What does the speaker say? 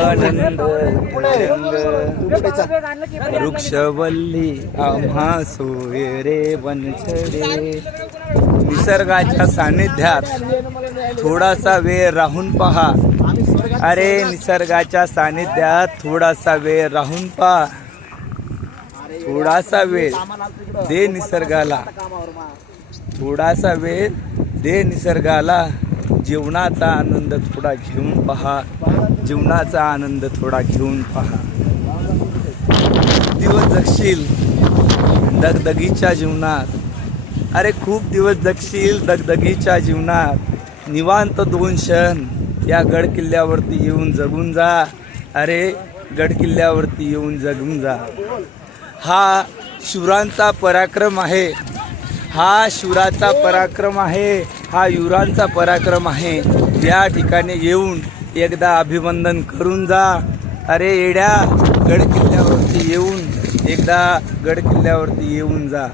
आनंद वृक्षवल्ली आम्हा सोय रे वनछडे. निसर्गाच्या सानिध्यात थोडासा वेळ राहून पहा. अरे निसर्गाच्या सानिध्यात थोडासा वेळ राहून पहा. थोडासा वेळ दे निसर्गाला. थोडासा वेळ दे निसर्गाला. जीवनाचा आनंद थोडा घेऊन पहा. जीवनाचा आनंद थोडा घेऊन पहा. दिवस जगशील दगदगीच्या जीवनात. अरे खूप दिवस जगशील दगदगीच्या जीवनात. निवांत 2 क्षण या गड किल्ल्यावरती येऊन जगून जा. अरे गड किल्ल्यावरती येऊन जगून जा. हा शूरांचा पराक्रम आहे. हा शूराचा पराक्रम आहे. हा युरांचा पराक्रम आहे. या ठिकाणी येऊन एकदा अभिवंदन करून जा. अरे येड्या गड किल्ल्यावरती येऊन एकदा गड किल्ल्यावरती येऊन जा.